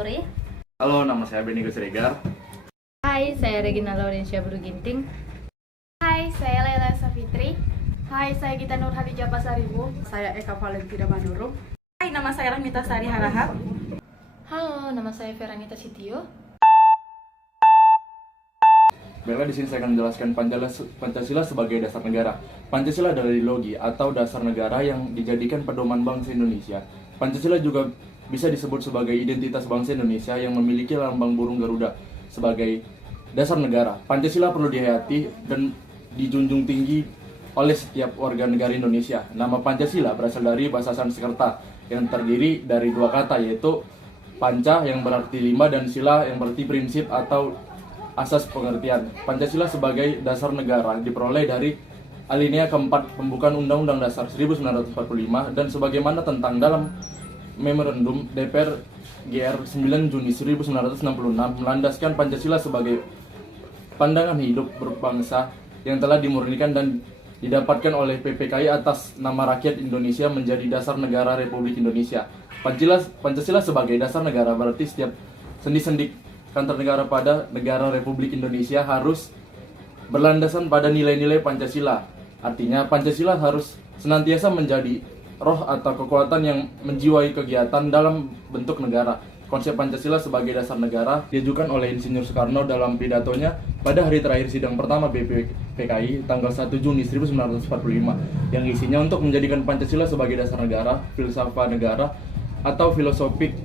sore. Halo, nama saya Benigo Siregar. Hai, saya Regina Laurencia Bruginting. Hai, saya Lela Safitri. Hai, saya Gita Nur Hadijah Pasaribu. Saya Eka Valentina Manurung. Hai, nama saya Rahmita Sari Harahap. Halo, nama saya Veranita Sitio. Baiklah, di sini saya akan menjelaskan Pancasila sebagai dasar negara. Pancasila adalah ideologi atau dasar negara yang dijadikan pedoman bangsa Indonesia. Pancasila juga bisa disebut sebagai identitas bangsa Indonesia yang memiliki lambang burung Garuda sebagai dasar negara. Pancasila perlu dihayati dan dijunjung tinggi oleh setiap warga negara Indonesia. Nama Pancasila berasal dari bahasa Sanskerta yang terdiri dari dua kata, yaitu panca yang berarti lima dan sila yang berarti prinsip atau asas pengertian. Pancasila sebagai dasar negara diperoleh dari alinea keempat pembukaan Undang-Undang Dasar 1945 dan sebagaimana tentang dalam Memorandum DPR GR 9 Juni 1966 melandaskan Pancasila sebagai pandangan hidup berbangsa yang telah dimurnikan dan didapatkan oleh PPKI atas nama rakyat Indonesia menjadi dasar negara Republik Indonesia. Pancasila sebagai dasar negara berarti setiap sendi-sendi kantor negara pada negara Republik Indonesia harus berlandasan pada nilai-nilai Pancasila. Artinya Pancasila harus senantiasa menjadi roh atau kekuatan yang menjiwai kegiatan dalam bentuk negara. Konsep Pancasila sebagai dasar negara diajukan oleh Insinyur Soekarno dalam pidatonya pada hari terakhir sidang pertama BPPKI tanggal 1 Juni 1945 yang isinya untuk menjadikan Pancasila sebagai dasar negara, filsafat negara atau filosofik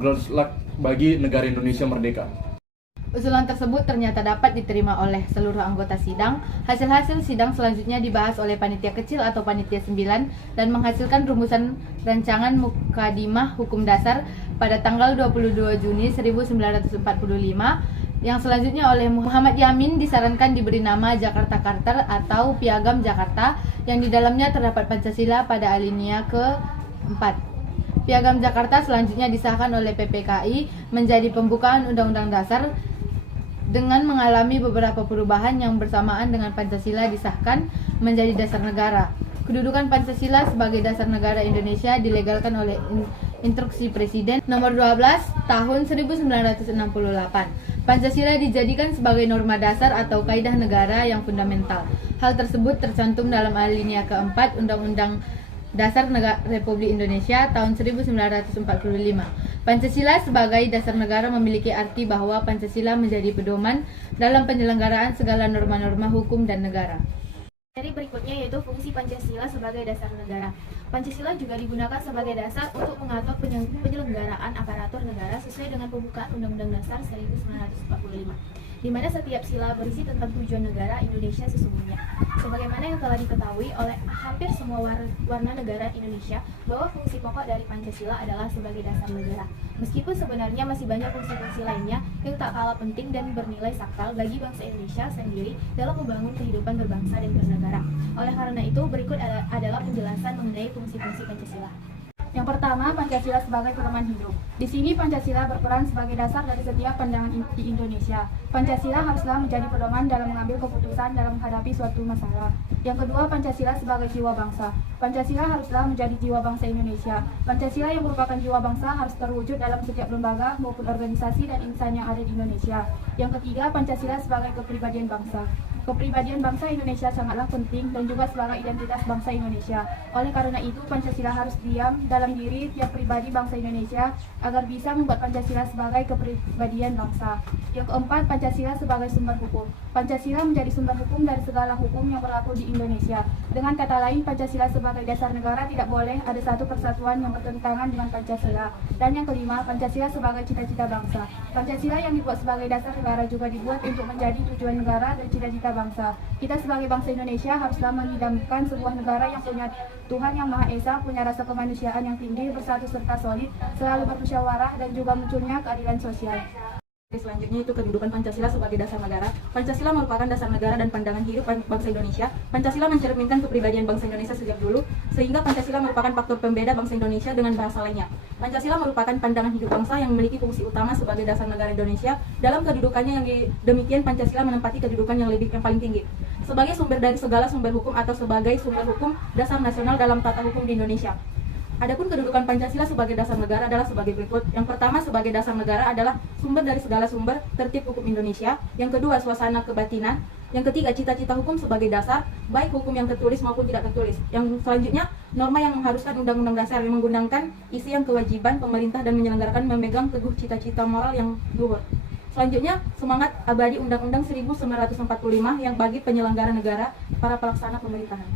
Grundlag bagi negara Indonesia merdeka. Usulan tersebut ternyata dapat diterima oleh seluruh anggota sidang. Hasil-hasil sidang selanjutnya dibahas oleh panitia kecil atau panitia 9 dan menghasilkan rumusan rancangan Mukadimah Hukum Dasar pada tanggal 22 Juni 1945 yang selanjutnya oleh Muhammad Yamin disarankan diberi nama Jakarta Charter atau Piagam Jakarta yang di dalamnya terdapat Pancasila pada alinea ke-4. Piagam Jakarta selanjutnya disahkan oleh PPKI menjadi pembukaan Undang-Undang Dasar dengan mengalami beberapa perubahan yang bersamaan dengan Pancasila disahkan menjadi dasar negara. Kedudukan Pancasila sebagai dasar negara Indonesia dilegalkan oleh Instruksi Presiden Nomor 12 Tahun 1968. Pancasila dijadikan sebagai norma dasar atau kaidah negara yang fundamental. Hal tersebut tercantum dalam alinea ke-4 Undang-Undang Dasar Negara Republik Indonesia tahun 1945. Pancasila sebagai dasar negara memiliki arti bahwa Pancasila menjadi pedoman dalam penyelenggaraan segala norma-norma hukum dan negara. Dari berikutnya yaitu fungsi Pancasila sebagai dasar negara. Pancasila juga digunakan sebagai dasar untuk mengatur penyelenggaraan aparatur negara sesuai dengan pembukaan Undang-Undang Dasar 1945. Di mana setiap sila berisi tentang tujuan negara Indonesia sesungguhnya. Sebagaimana yang telah diketahui oleh hampir semua warga negara Indonesia bahwa fungsi pokok dari Pancasila adalah sebagai dasar negara. Meskipun sebenarnya masih banyak fungsi-fungsi lainnya yang tak kalah penting dan bernilai sakral bagi bangsa Indonesia sendiri dalam membangun kehidupan berbangsa dan bernegara. Oleh karena itu, berikut adalah penjelasan mengenai fungsi-fungsi Pancasila. Yang pertama, Pancasila sebagai pedoman hidup. Di sini Pancasila berperan sebagai dasar dari setiap pandangan di Indonesia. Pancasila haruslah menjadi pedoman dalam mengambil keputusan dalam menghadapi suatu masalah. Yang kedua, Pancasila sebagai jiwa bangsa. Pancasila haruslah menjadi jiwa bangsa Indonesia. Pancasila yang merupakan jiwa bangsa harus terwujud dalam setiap lembaga maupun organisasi dan insan yang ada di Indonesia. Yang ketiga, Pancasila sebagai kepribadian bangsa. Kepribadian bangsa Indonesia sangatlah penting dan juga sebagai identitas bangsa Indonesia. Oleh karena itu, Pancasila harus diam dalam diri tiap pribadi bangsa Indonesia agar bisa membuat Pancasila sebagai kepribadian bangsa. Yang keempat, Pancasila sebagai sumber hukum. Pancasila menjadi sumber hukum dari segala hukum yang berlaku di Indonesia. Dengan kata lain, Pancasila sebagai dasar negara tidak boleh ada satu persatuan yang bertentangan dengan Pancasila. Dan yang kelima, Pancasila sebagai cita-cita bangsa. Pancasila yang dibuat sebagai dasar negara juga dibuat untuk menjadi tujuan negara dan cita-cita bangsa. Kita sebagai bangsa Indonesia haruslah mengidamkan sebuah negara yang punya Tuhan Yang Maha Esa, punya rasa kemanusiaan yang tinggi, bersatu serta solid, selalu bermusyawarah dan juga munculnya keadilan sosial. Selanjutnya itu kedudukan Pancasila sebagai dasar negara. Pancasila merupakan dasar negara dan pandangan hidup bangsa Indonesia. Pancasila mencerminkan kepribadian bangsa Indonesia sejak dulu, sehingga Pancasila merupakan faktor pembeda bangsa Indonesia dengan bahasa lainnya. Pancasila merupakan pandangan hidup bangsa yang memiliki fungsi utama sebagai dasar negara Indonesia. Dalam kedudukannya yang demikian, Pancasila menempati kedudukan yang paling tinggi sebagai sumber dari segala sumber hukum atau sebagai sumber hukum dasar nasional dalam tata hukum di Indonesia. Adapun kedudukan Pancasila sebagai dasar negara adalah sebagai berikut. Yang pertama, sebagai dasar negara adalah sumber dari segala sumber tertib hukum Indonesia. Yang kedua, suasana kebatinan. Yang ketiga, cita-cita hukum sebagai dasar, baik hukum yang tertulis maupun tidak tertulis. Yang selanjutnya, norma yang mengharuskan undang-undang dasar yang menggunakan isi yang kewajiban pemerintah dan menyelenggarakan memegang teguh cita-cita moral yang luhur. Selanjutnya, semangat abadi Undang-Undang 1945 yang bagi penyelenggara negara, para pelaksana pemerintahan.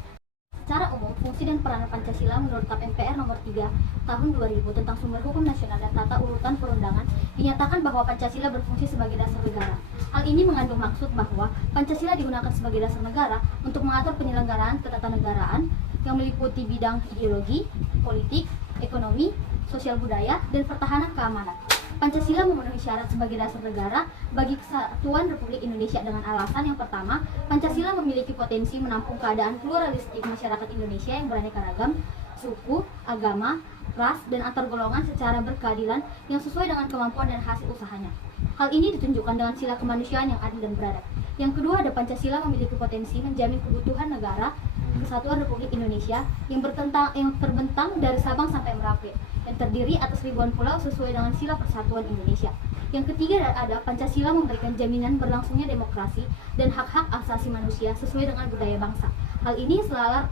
Secara umum, fungsi dan peranan Pancasila menurut KAP MPR nomor 3 tahun 2000 tentang sumber hukum nasional dan tata urutan perundangan dinyatakan bahwa Pancasila berfungsi sebagai dasar negara. Hal ini mengandung maksud bahwa Pancasila digunakan sebagai dasar negara untuk mengatur penyelenggaraan ketatanegaraan yang meliputi bidang ideologi, politik, ekonomi, sosial budaya, dan pertahanan keamanan. Pancasila memenuhi syarat sebagai dasar negara bagi kesatuan Republik Indonesia dengan alasan yang pertama, Pancasila memiliki potensi menampung keadaan pluralistik masyarakat Indonesia yang beraneka ragam, suku, agama, ras, dan antar golongan secara berkeadilan yang sesuai dengan kemampuan dan hasil usahanya. Hal ini ditunjukkan dengan sila kemanusiaan yang adil dan beradab. Yang kedua, ada Pancasila memiliki potensi menjamin kebutuhan negara Kesatuan Republik Indonesia yang terbentang dari Sabang sampai Merauke, yang terdiri atas ribuan pulau sesuai dengan sila persatuan Indonesia. Yang ketiga, ada Pancasila memberikan jaminan berlangsungnya demokrasi dan hak-hak asasi manusia sesuai dengan budaya bangsa. Hal ini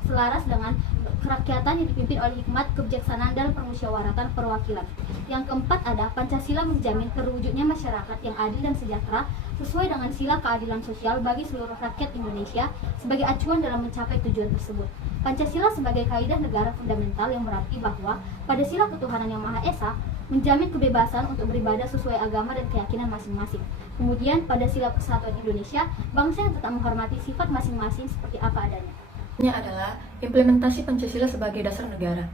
selaras dengan kerakyatan yang dipimpin oleh hikmat kebijaksanaan dan permusyawaratan perwakilan. Yang keempat, ada Pancasila menjamin terwujudnya masyarakat yang adil dan sejahtera sesuai dengan sila keadilan sosial bagi seluruh rakyat Indonesia sebagai acuan dalam mencapai tujuan tersebut. Pancasila sebagai kaidah negara fundamental yang berarti bahwa pada sila ketuhanan yang Maha Esa menjamin kebebasan untuk beribadah sesuai agama dan keyakinan masing-masing. Kemudian pada sila persatuan Indonesia, bangsa yang tetap menghormati sifat masing-masing seperti apa adanya. Ini adalah implementasi Pancasila sebagai dasar negara.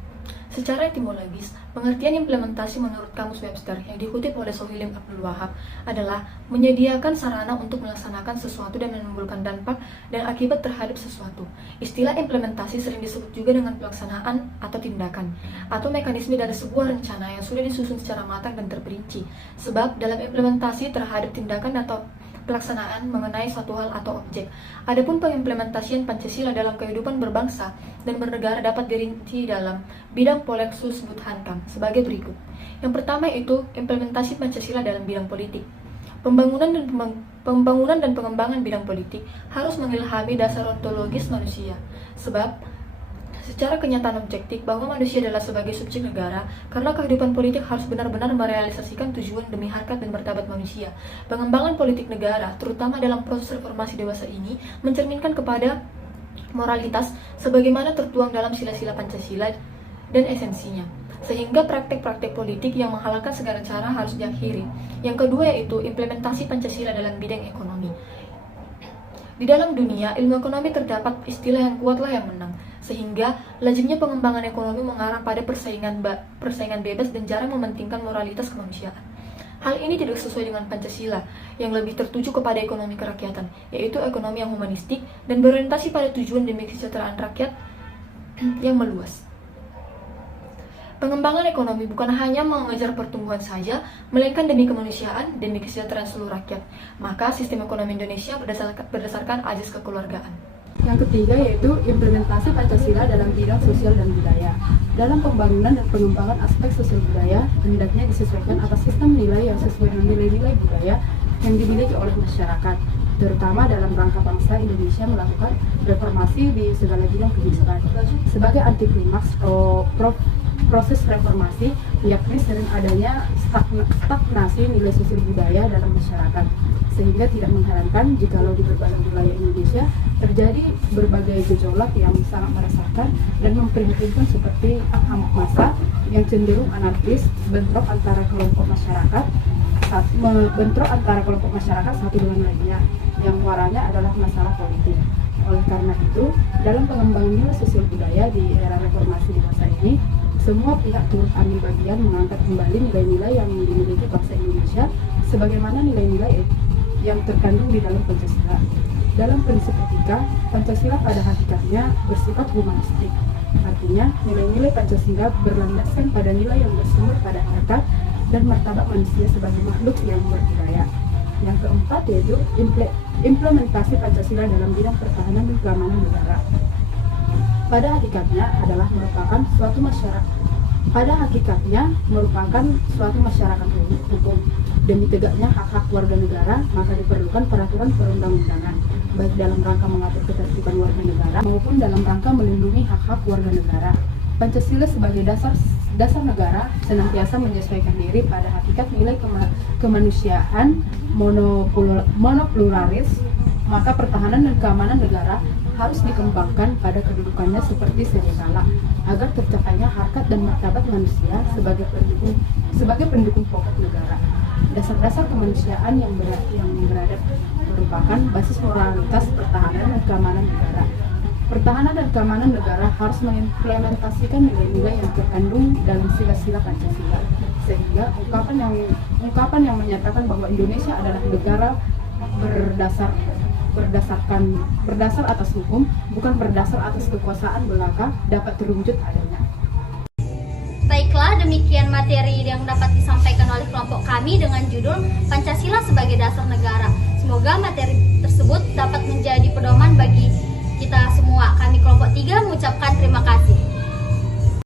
Secara etimologis, pengertian implementasi menurut Kamus Webster yang dikutip oleh Sohilim Abdul Wahab adalah menyediakan sarana untuk melaksanakan sesuatu dan menimbulkan dampak dan akibat terhadap sesuatu. Istilah implementasi sering disebut juga dengan pelaksanaan atau tindakan, atau mekanisme dari sebuah rencana yang sudah disusun secara matang dan terperinci. Sebab dalam implementasi terhadap tindakan atau pelaksanaan mengenai suatu hal atau objek. Adapun pengimplementasian Pancasila dalam kehidupan berbangsa dan bernegara dapat dirinci dalam bidang Polexus Hankam sebagai berikut. Yang pertama itu implementasi Pancasila dalam bidang politik. Pembangunan dan pengembangan bidang politik harus mengilhami dasar ontologis manusia. Sebab secara kenyataan objektif bahwa manusia adalah sebagai subjek negara, karena kehidupan politik harus benar-benar merealisasikan tujuan demi harkat dan martabat manusia. Pengembangan politik negara, terutama dalam proses reformasi dewasa ini, mencerminkan kepada moralitas sebagaimana tertuang dalam sila-sila Pancasila dan esensinya. Sehingga praktek-praktek politik yang menghalalkan segala cara harus diakhiri. Yang kedua yaitu implementasi Pancasila dalam bidang ekonomi. Di dalam dunia, ilmu ekonomi terdapat istilah yang kuatlah yang menang, sehingga lazimnya pengembangan ekonomi mengarah pada persaingan bebas dan jarang mementingkan moralitas kemanusiaan. Hal ini tidak sesuai dengan Pancasila, yang lebih tertuju kepada ekonomi kerakyatan, yaitu ekonomi yang humanistik dan berorientasi pada tujuan demi kesejahteraan rakyat yang meluas. Pengembangan ekonomi bukan hanya mengejar pertumbuhan saja, melainkan demi kemanusiaan, demi kesejahteraan seluruh rakyat. Maka sistem ekonomi Indonesia berdasarkan azas kekeluargaan. Yang ketiga yaitu implementasi Pancasila dalam bidang sosial dan budaya. Dalam pembangunan dan pengembangan aspek sosial budaya, hendaknya disesuaikan atas sistem nilai yang sesuai dengan nilai-nilai budaya yang dimiliki oleh masyarakat, terutama dalam rangka bangsa Indonesia melakukan reformasi di segala bidang kehidupan. Sebagai anti klimaks proses reformasi, yakni sering adanya stagnasi nilai sosial budaya dalam masyarakat, sehingga tidak mengherankan jikalau di berbagai wilayah Indonesia terjadi berbagai gejolak yang sangat meresahkan dan memprihatinkan seperti amuk massa yang cenderung anarkis, bentrok antara kelompok masyarakat satu dengan lainnya, yang muaranya adalah masalah politik. Oleh karena itu, dalam pengembangan nilai sosial budaya di era reformasi di masa ini, semua pihak turut ambil bagian mengangkat kembali nilai-nilai yang dimiliki bangsa Indonesia sebagaimana nilai-nilai yang terkandung di dalam Pancasila. Dalam prinsip etika, Pancasila pada hakikatnya bersifat humanistik. Artinya, nilai-nilai Pancasila berlandaskan pada nilai yang bersumber pada harkat dan martabat manusia sebagai makhluk yang berbudaya. Yang keempat yaitu implementasi Pancasila dalam bidang pertahanan dan keamanan negara. Pada hakikatnya adalah merupakan suatu pada hakikatnya merupakan suatu masyarakat hukum. Demi tegaknya hak-hak warga negara, maka diperlukan peraturan perundang-undangan, baik dalam rangka mengatur ketertiban warga negara maupun dalam rangka melindungi hak-hak warga negara. Pancasila sebagai dasar negara senantiasa menyesuaikan diri pada hakikat nilai kemanusiaan monopluralis, maka pertahanan dan keamanan negara harus dikembangkan pada kedudukannya seperti sedia kala, agar tercapainya harkat dan martabat manusia sebagai pendukung pokok negara. Dasar-dasar kemanusiaan yang beradab merupakan basis moralitas pertahanan dan keamanan negara. Pertahanan dan keamanan negara harus mengimplementasikan nilai-nilai yang terkandung dalam sila-sila Pancasila, sehingga ungkapan yang menyatakan bahwa Indonesia adalah negara berdasar atas hukum, bukan berdasar atas kekuasaan belaka, dapat terwujud adanya. Baiklah, demikian materi yang dapat disampaikan oleh kelompok kami dengan judul Pancasila sebagai Dasar Negara. Semoga materi tersebut dapat menjadi pedoman bagi kita semua. Kami kelompok 3 mengucapkan terima kasih.